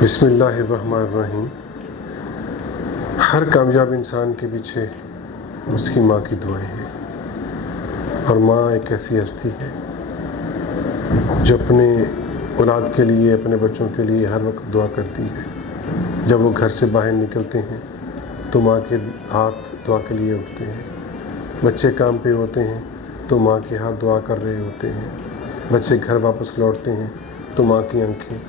बिस्मिल्लाहिर्रहमानिर्रहीम। हर कामयाब इंसान के पीछे उसकी माँ की दुआएं हैं, और माँ एक ऐसी हस्ती है जो अपने औलाद के लिए, अपने बच्चों के लिए हर वक्त दुआ करती है। जब वो घर से बाहर निकलते हैं तो माँ के हाथ दुआ के लिए उठते हैं। बच्चे काम पे होते हैं तो माँ के हाथ दुआ कर रहे होते हैं। बच्चे घर वापस लौटते हैं तो माँ की आंखें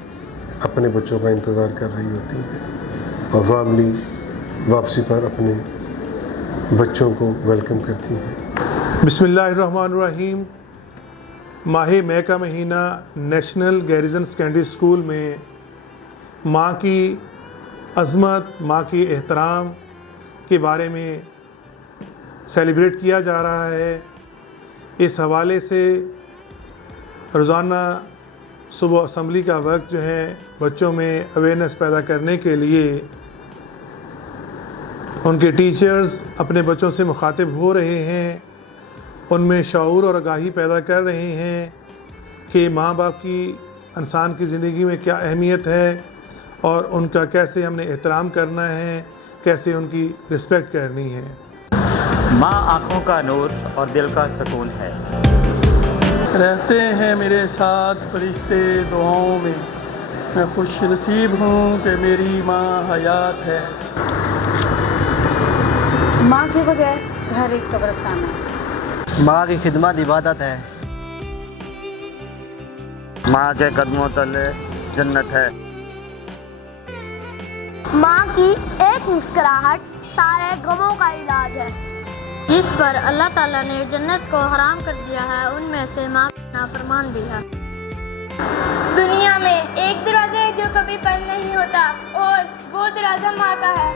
अपने बच्चों का इंतज़ार कर रही होती हैं, और फैमिली वापसी पर अपने बच्चों को वेलकम करती है। बिस्मिल्लाहिर्रहमानिर्रहीम। माह मई का महीना नेशनल गैरिजन सेकेंडरी स्कूल में माँ की अज़मत, माँ की एहतराम के बारे में सेलिब्रेट किया जा रहा है। इस हवाले से रोज़ाना सुबह असम्बली का वक्त जो है बच्चों में अवेयरनेस पैदा करने के लिए उनके टीचर्स अपने बच्चों से मुखातिब हो रहे हैं, उनमें शऊर और आगाही पैदा कर रहे हैं कि माँ बाप की इंसान की ज़िंदगी में क्या अहमियत है और उनका कैसे हमने एहतराम करना है, कैसे उनकी रिस्पेक्ट करनी है। माँ आँखों का नूर और दिल का सुकून है। रहते हैं मेरे साथ फरिश्ते दुआओं में, मैं खुश नसीब हूँ कि मेरी माँ हयात है। माँ के बगैर घर एक कब्रिस्तान है। माँ की खिदमत इबादत है। माँ के कदमों तले जन्नत है। माँ की एक मुस्कुराहट सारे गमों का इलाज है। जिस पर अल्लाह ताला ने जन्नत को हराम कर दिया है, उनमें से माँ का नाफरमान भी है। दुनिया में एक दरवाजा है जो कभी बंद नहीं होता, और वो दरवाजा माँ का है।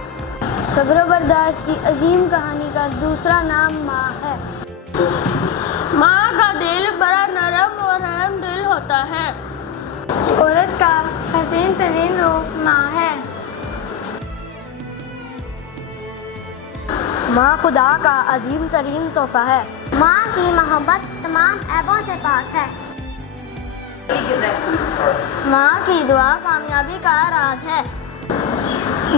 सब्र बर्दाश्त की अजीम कहानी का दूसरा नाम माँ है। माँ का दिल बड़ा नरम और रहम दिल होता है। औरत का हसीन तरीन रूप माँ है। माँ खुदा का अजीम तरीन तोहफा है। माँ की मोहब्बत तमाम ऐबों से पाक है। माँ की दुआ कामयाबी का राज है।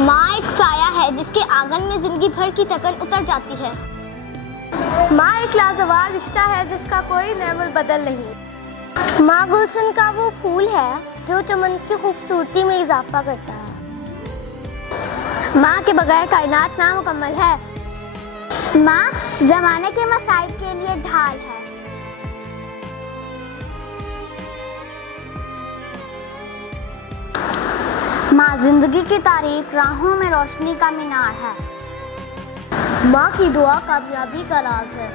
माँ एक साया है जिसके आंगन में जिंदगी भर की थकन उतर जाती है। माँ एक लाजवाब रिश्ता है जिसका कोई नेमल बदल नहीं। माँ गुलशन का वो फूल है जो चमन की खूबसूरती में इजाफा करता है। माँ के बगैर कायनात नामुकम्मल है। माँ ज़माने के मसाइब के लिए ढाल है। माँ जिंदगी की तारीफ राहों में रोशनी का मीनार है। माँ की दुआ कामयाबी का राज है।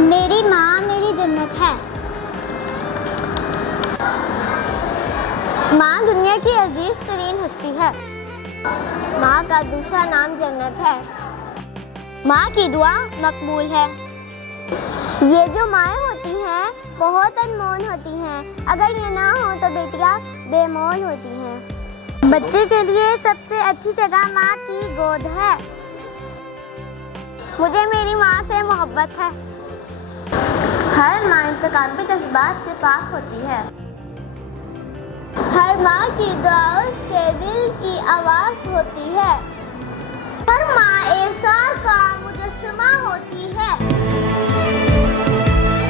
मेरी माँ मेरी जन्नत है। माँ दुनिया की अजीज तरीन हस्ती है। माँ का दूसरा नाम जन्नत है। माँ की दुआ मकबूल है। ये जो माएँ होती हैं बहुत अनमोल होती हैं। अगर ये ना हो तो बेटियाँ बेमोल होती हैं। बच्चे के लिए सबसे अच्छी जगह माँ की गोद है। मुझे मेरी माँ से मोहब्बत है। हर माँ इंतकामी जज्बात से पाक होती है। हर माँ की दुआ उसके दिल की आवाज़ होती है। हर माँ एहसान का मुजस्समा होती है।